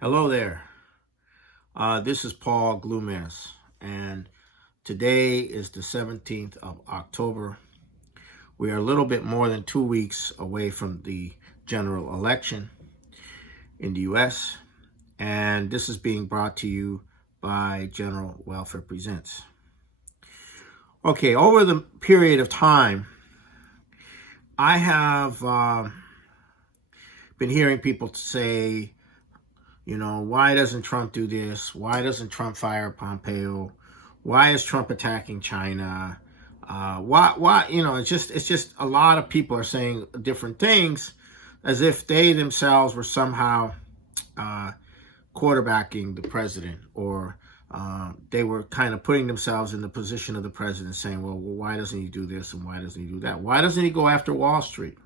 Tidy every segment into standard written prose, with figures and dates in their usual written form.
Hello there. This is Paul Glumaz, and today is the 17th of October. We are a little bit more than 2 weeks away from the general election in the U.S., and this is being brought to you by General Welfare Presents. Okay, over the period of time, I have been hearing people say, you know, why doesn't Trump do this? Why doesn't Trump fire Pompeo? Why is Trump attacking China? Why? You know, it's just a lot of people are saying different things as if they themselves were somehow quarterbacking the president, or they were kind of putting themselves in the position of the president, saying, well, why doesn't he do this and why doesn't he do that? Why doesn't he go after Wall Street?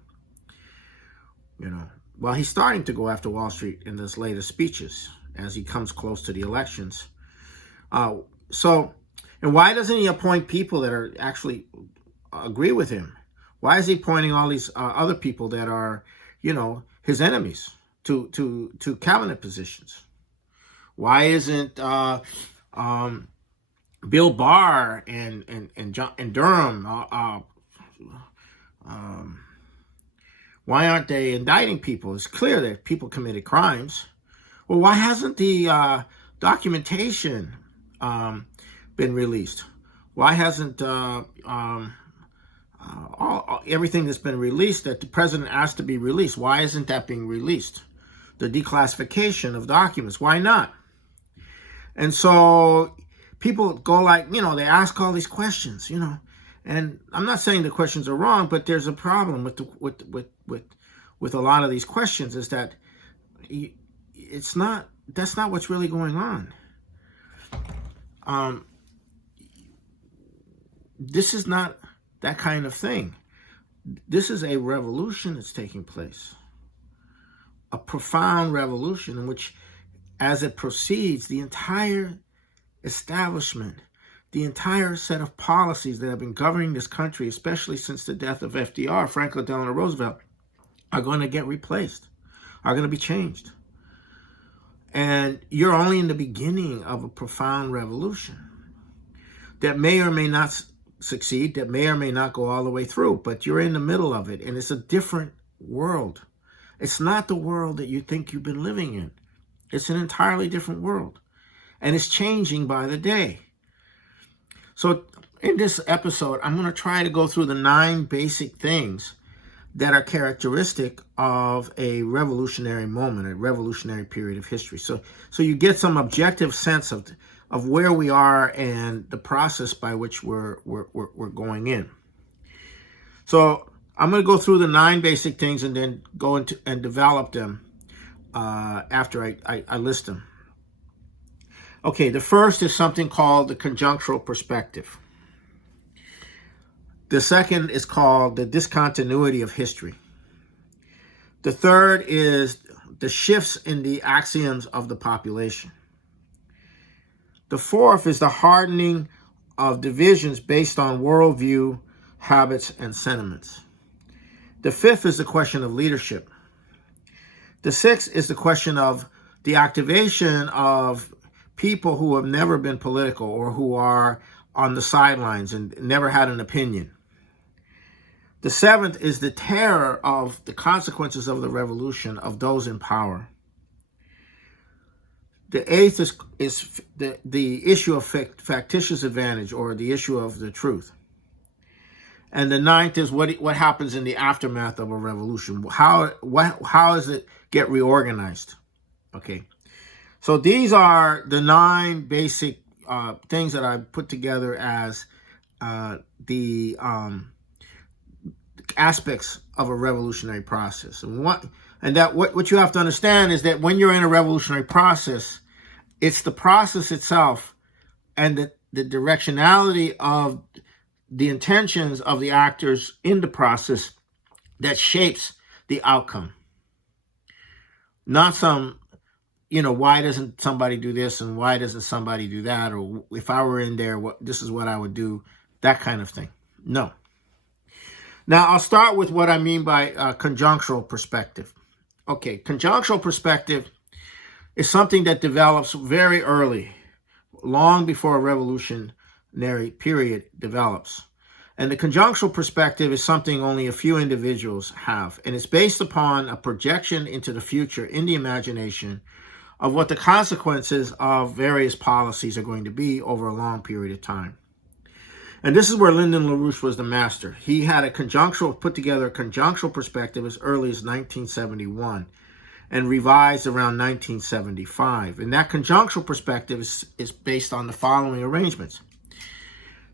You know. Well, he's starting to go after Wall Street in his latest speeches as he comes close to the elections. And why doesn't he appoint people that are actually agree with him? Why is he appointing all these other people that are, you know, his enemies to cabinet positions? Why isn't Bill Barr and Durham? Why aren't they indicting people? It's clear that people committed crimes. Well, why hasn't the documentation been released? Why hasn't everything that's been released that the president asked to be released, why isn't that being released? The declassification of documents, why not? And so people go like, you know, they ask all these questions, you know. And I'm not saying the questions are wrong, but there's a problem with a lot of these questions, is that that's not what's really going on. This is not that kind of thing. This is a revolution that's taking place, a profound revolution in which, as it proceeds, the entire establishment, the entire set of policies that have been governing this country, especially since the death of FDR, Franklin Delano Roosevelt, are going to get replaced, are going to be changed. And you're only in the beginning of a profound revolution that may or may not succeed, that may or may not go all the way through, but you're in the middle of it, and it's a different world. It's not the world that you think you've been living in. It's an entirely different world, and it's changing by the day. So in this episode, I'm going to try to go through the 9 basic things that are characteristic of a revolutionary moment, a revolutionary period of history. So you get some objective sense of where we are and the process by which we're going in. So I'm going to go through the 9 basic things and then go into and develop them after I list them. Okay, the first is something called the conjunctural perspective. The second is called the discontinuity of history. The third is the shifts in the axioms of the population. The fourth is the hardening of divisions based on worldview, habits, and sentiments. The fifth is the question of leadership. The sixth is the question of the activation of people who have never been political or who are on the sidelines and never had an opinion. The seventh is the terror of the consequences of the revolution of those in power. The eighth is the issue of factitious advantage, or the issue of the truth. And the ninth is what happens in the aftermath of a revolution. How does it get reorganized? Okay. So these are the 9 basic things that I put together as the aspects of a revolutionary process. And what you have to understand is that when you're in a revolutionary process, It's the process itself and the directionality of the intentions of the actors in the process that shapes the outcome. Not some, why doesn't somebody do this and why doesn't somebody do that? Or if I were in there, this is what I would do, that kind of thing. No. Now, I'll start with what I mean by conjunctural perspective. Okay, conjunctural perspective is something that develops very early, long before a revolutionary period develops. And the conjunctural perspective is something only a few individuals have. And it's based upon a projection into the future in the imagination of what the consequences of various policies are going to be over a long period of time. And this is where Lyndon LaRouche was the master. He had put together a conjunctural perspective as early as 1971 and revised around 1975. And that conjunctural perspective is based on the following arrangements.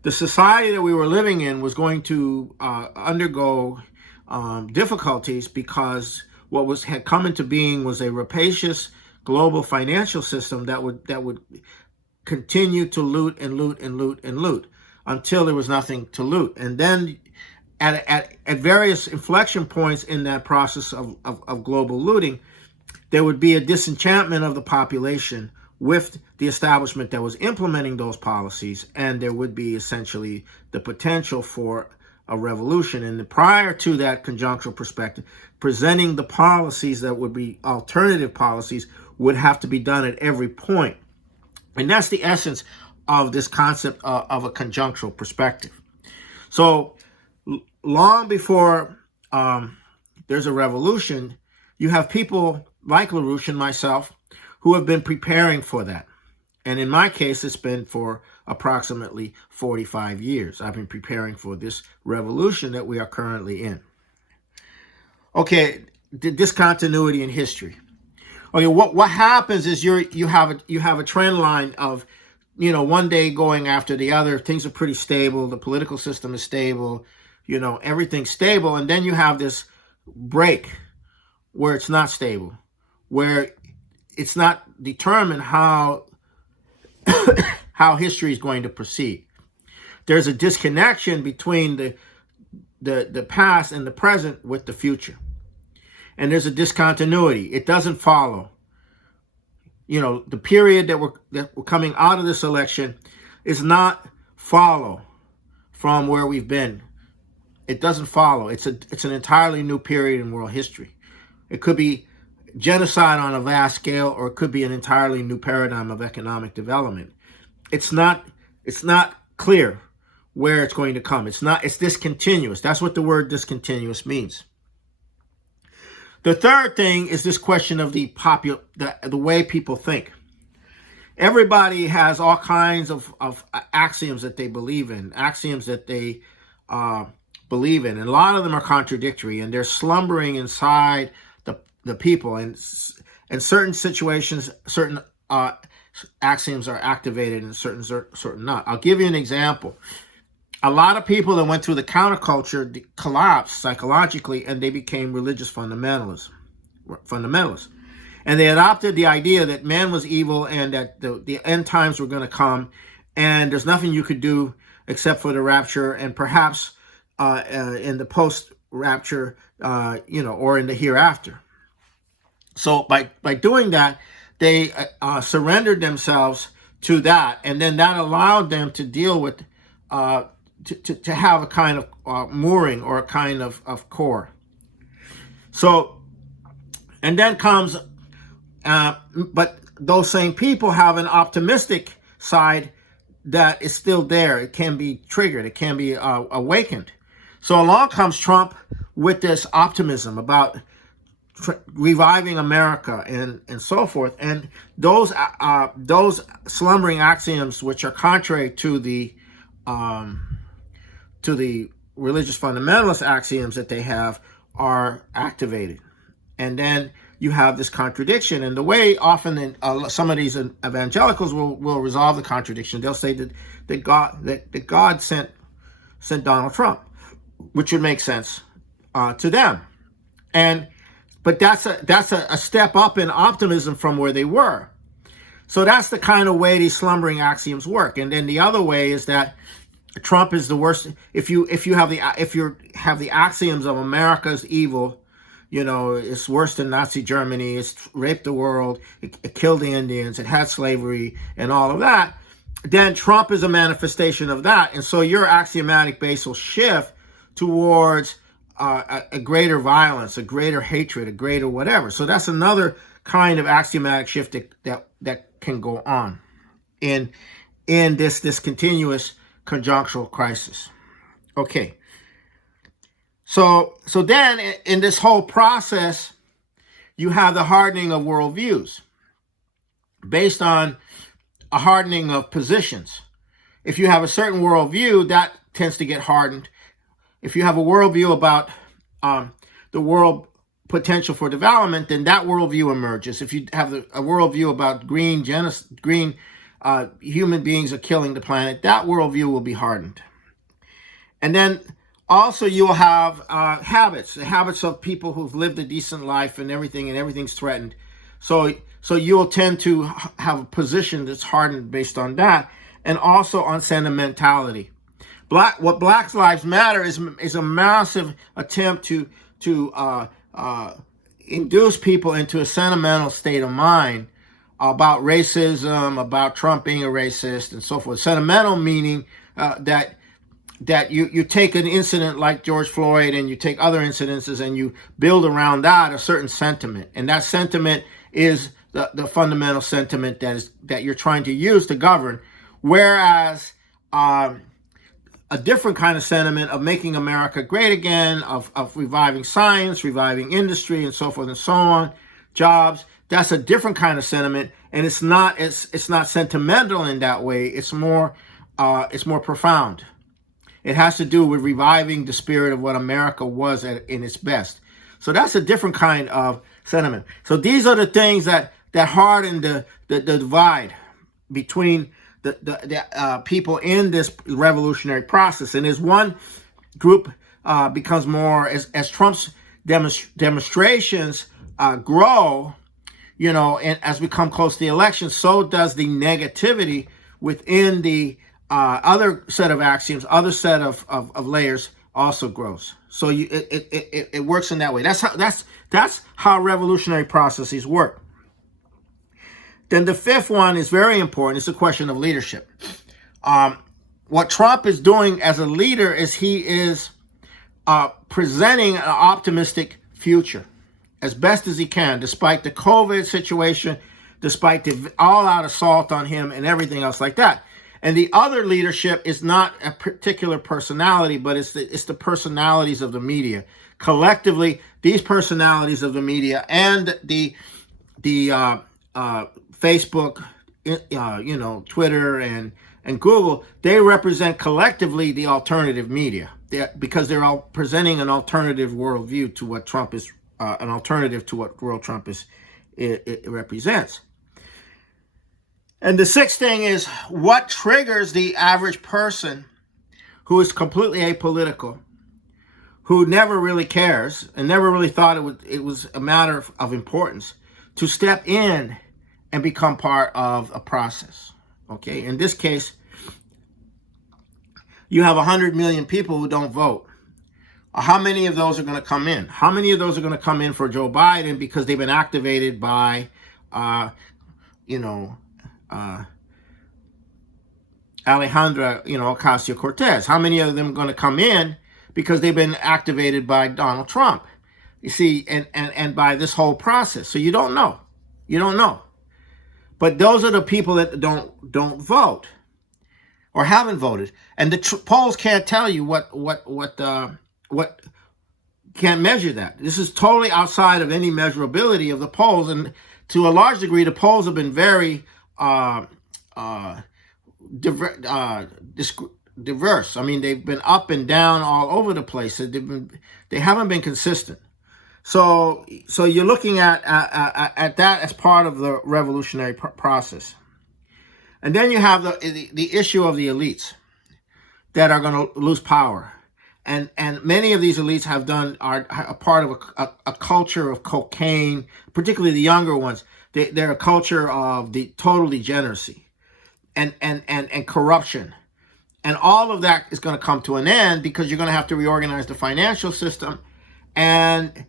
The society that we were living in was going to undergo difficulties because what had come into being was a rapacious global financial system that would continue to loot and loot and loot and loot until there was nothing to loot. And then at various inflection points in that process of global looting, there would be a disenchantment of the population with the establishment that was implementing those policies, and there would be essentially the potential for a revolution. And prior to that conjunctural perspective, presenting the policies that would be alternative policies would have to be done at every point. And that's the essence of this concept of a conjunctural perspective. So long before there's a revolution, you have people like LaRouche and myself who have been preparing for that. And in my case, it's been for approximately 45 years. I've been preparing for this revolution that we are currently in. Okay, the discontinuity in history. Okay, what happens is you have a trend line of, one day going after the other. Things are pretty stable. The political system is stable. Everything's stable. And then you have this break where it's not stable, where it's not determined how history is going to proceed. There's a disconnection between the past and the present with the future. And there's a discontinuity. It doesn't follow. The period that we're coming out of this election is not follow from where we've been. It doesn't follow. It's an entirely new period in world history. It could be genocide on a vast scale, or it could be an entirely new paradigm of economic development. It's not clear where it's going to come. It's discontinuous. That's what the word discontinuous means. The third thing is this question of the way people think. Everybody has all kinds of axioms that they believe in, axioms that they believe in. And a lot of them are contradictory, and they're slumbering inside the people. And in certain situations, certain axioms are activated and certain not. I'll give you an example. A lot of people that went through the counterculture collapsed psychologically, and they became religious fundamentalists. And they adopted the idea that man was evil and that the end times were going to come, and there's nothing you could do except for the rapture, and perhaps in the post-rapture, or in the hereafter. So by doing that, they surrendered themselves to that, and then that allowed them to deal with to have a kind of mooring or a kind of core. So, and then comes, but those same people have an optimistic side that is still there. It can be triggered. It can be awakened. So along comes Trump with this optimism about reviving America and so forth. And those slumbering axioms, which are contrary to the religious fundamentalist axioms that they have, are activated. And then you have this contradiction. And the way often some of these evangelicals will resolve the contradiction, they'll say that God sent Donald Trump, which would make sense to them. But that's a step up in optimism from where they were. So that's the kind of way these slumbering axioms work. And then the other way is that Trump is the worst. If you have the axioms of America's evil, it's worse than Nazi Germany, it's raped the world, it killed the Indians, it had slavery and all of that, then Trump is a manifestation of that. And so your axiomatic base will shift towards a greater violence, a greater hatred, a greater whatever. So that's another kind of axiomatic shift that can go on in this continuous conjunctural crisis. Okay. So then in this whole process, you have the hardening of worldviews based on a hardening of positions. If you have a certain worldview, that tends to get hardened. If you have a worldview about the world potential for development, then that worldview emerges. If you have a worldview about green human beings are killing the planet, that worldview will be hardened. And then also you'll have habits, the habits of people who've lived a decent life and everything's threatened. So you'll tend to have a position that's hardened based on that, and also on sentimentality. What Black Lives Matter is a massive attempt to induce people into a sentimental state of mind about racism, about Trump being a racist, and so forth. Sentimental meaning that you take an incident like George Floyd and you take other incidences and you build around that a certain sentiment. And that sentiment is the fundamental sentiment that you're trying to use to govern. Whereas a different kind of sentiment of making America great again, of reviving science, reviving industry, and so forth and so on, jobs, that's a different kind of sentiment. And it's not sentimental in that way. It's more profound. It has to do with reviving the spirit of what America was in its best. So that's a different kind of sentiment. So these are the things that harden the divide between the people in this revolutionary process. And as one group becomes more, as Trump's demonstrations grow, and as we come close to the election, so does the negativity within the other set of axioms, other set of layers also grows. So it works in that way. That's how revolutionary processes work. Then the fifth one is very important. It's a question of leadership. What Trump is doing as a leader is he is presenting an optimistic future as best as he can, despite the COVID situation, despite the all-out assault on him and everything else like that. And the other leadership is not a particular personality, but it's the personalities of the media. Collectively, these personalities of the media and the Facebook, Twitter and Google, they represent collectively the alternative media because they're all presenting an alternative worldview to what Trump is, an alternative to what world Trump it represents. And the sixth thing is what triggers the average person who is completely apolitical, who never really cares and never really thought it was a matter of importance, to step in and become part of a process. Okay, in this case, you have 100 million people who don't vote. How many of those are going to come in? How many of those are going to come in for Joe Biden because they've been activated by, Alejandra, Ocasio-Cortez? How many of them are going to come in because they've been activated by Donald Trump? You see, and by this whole process. So you don't know. You don't know. But those are the people that don't vote or haven't voted. And the polls can't tell you what can't measure that. This is totally outside of any measurability of the polls. And to a large degree, the polls have been very diverse. I mean, they've been up and down all over the place. They haven't been consistent. So you're looking at that as part of the revolutionary process. And then you have the issue of the elites that are going to lose power. And many of these elites are a part of a culture of cocaine, particularly the younger ones. They're a culture of the total degeneracy and corruption. And all of that is going to come to an end because you're going to have to reorganize the financial system. And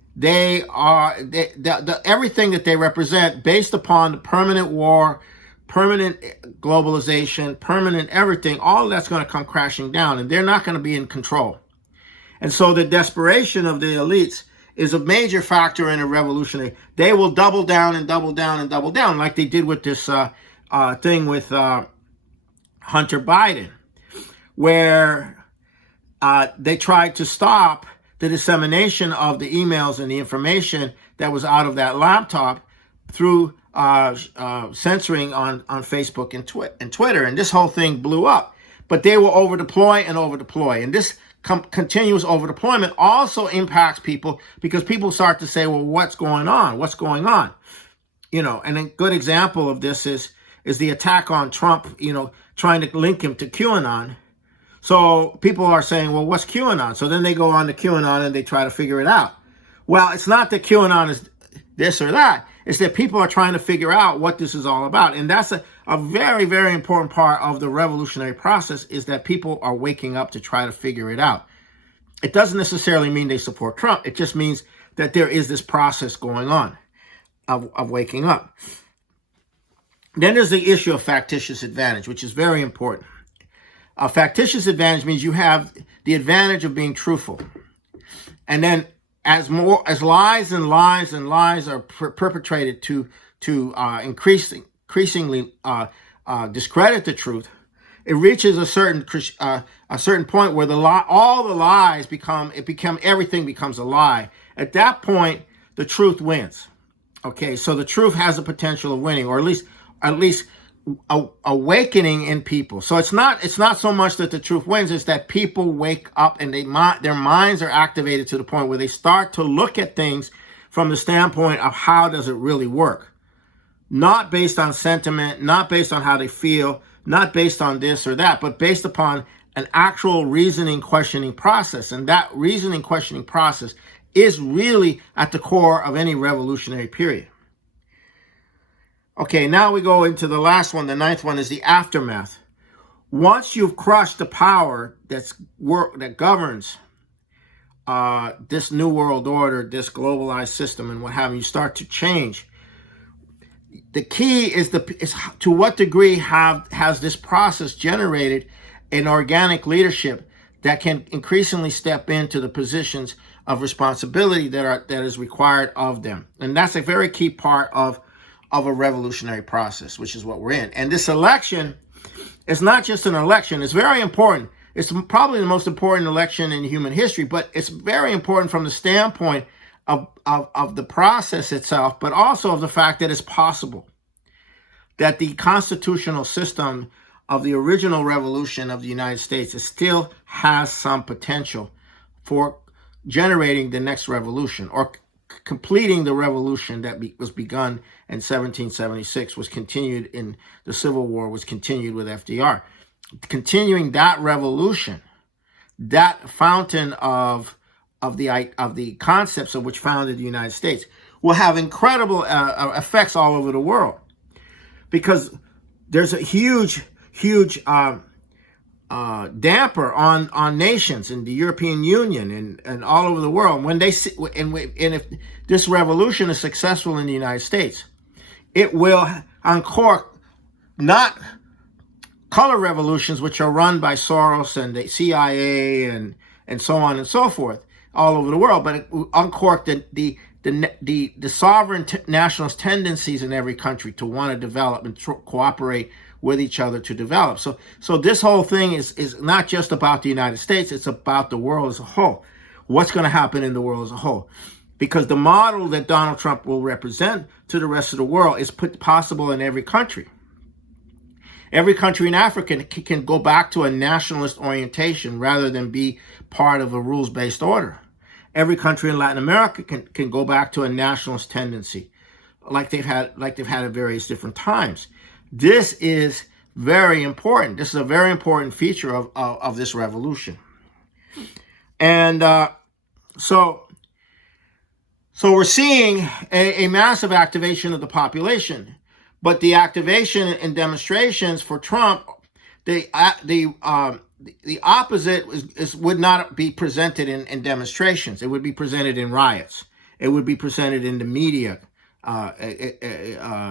everything that they represent based upon the permanent war, permanent globalization, permanent everything, all of that's going to come crashing down, and they're not going to be in control. And so the desperation of the elites is a major factor in a revolutionary. They will double down and double down and double down, like they did with this thing with Hunter Biden, where they tried to stop the dissemination of the emails and the information that was out of that laptop through censoring on Facebook and Twitter. And this whole thing blew up. But they will over-deploy and over-deploy. And this continuous over-deployment also impacts people because people start to say, well, what's going on? What's going on? You know, and a good example of this is the attack on Trump, you know, trying to link him to QAnon. So people are saying, well, what's QAnon? So then they go on to QAnon and they try to figure it out. Well, it's not that QAnon is this or that. It's that people are trying to figure out what this is all about. And that's a very, very important part of the revolutionary process, is that people are waking up to try to figure it out. It doesn't necessarily mean they support Trump. It just means that there is this process going on of waking up. Then there's the issue of factitious advantage, which is very important. A factitious advantage means you have the advantage of being truthful. And then as lies and lies and lies are perpetrated to increasingly discredit the truth, it reaches a certain point where all the lies everything becomes a lie. At that point, the truth wins. Okay, so the truth has the potential of winning, or at least awakening in people. So it's not so much that the truth wins, it's that people wake up and their minds are activated to the point where they start to look at things from the standpoint of how does it really work. Not based on sentiment, not based on how they feel, not based on this or that, but based upon an actual reasoning, questioning process. And that reasoning, questioning process is really at the core of any revolutionary period. Okay, now we go into the last one. The ninth one is the aftermath. Once you've crushed the power that governs this new world order, this globalized system, and what have you, start to change. The key is to what degree has this process generated an organic leadership that can increasingly step into the positions of responsibility that is required of them. And that's a very key part of a revolutionary process, which is what we're in. And this election is not just an election. It's very important. It's probably the most important election in human history, but it's very important from the standpoint of the process itself, but also of the fact that it's possible that the constitutional system of the original revolution of the United States still has some potential for generating the next revolution, or completing the revolution that was begun in 1776, was continued in the Civil War, was continued with FDR. Continuing that revolution, that fountain of the concepts of which founded the United States, will have incredible effects all over the world, because there's a huge damper on nations in the European Union and all over the world. When they see, and if this revolution is successful in the United States, it will uncork not color revolutions, which are run by Soros and the CIA and so on and so forth all over the world, but it will uncork the sovereign nationalist tendencies in every country to want to develop and cooperate with each other to develop. So this whole thing is not just about the United States, it's about the world as a whole. What's going to happen in the world as a whole? Because the model that Donald Trump will represent to the rest of the world is possible in every country. Every country in Africa can go back to a nationalist orientation rather than be part of a rules-based order. Every country in Latin America can go back to a nationalist tendency, like they've had at various different times. This is very important. This is a very important feature of this revolution. And so, So we're seeing a massive activation of the population, but the activation and demonstrations for Trump, the opposite would not be presented in demonstrations. It would be presented in riots. It would be presented in the media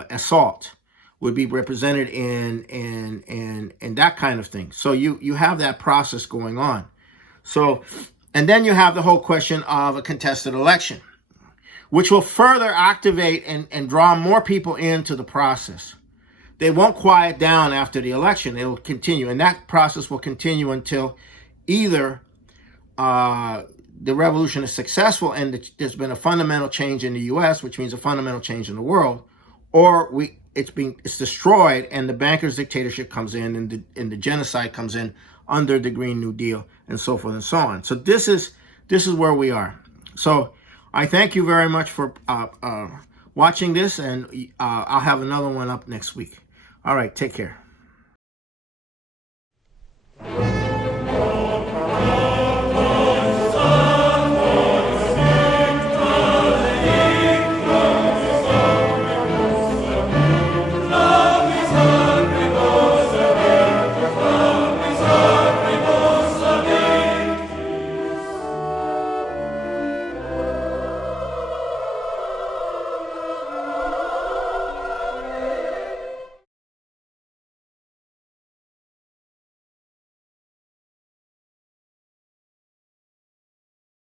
assault. Would be represented in that kind of thing. So you have that process going on. So, and then you have the whole question of a contested election, which will further activate and draw more people into the process. They won't quiet down after the election. They will continue, and that process will continue until either the revolution is successful and there's been a fundamental change in the U.S., which means a fundamental change in the world, or it's destroyed and the bankers' dictatorship comes in and the genocide comes in under the Green New Deal and so forth and so on. So this is where we are. So I thank you very much for watching this, and I'll have another one up next week. All right, take care.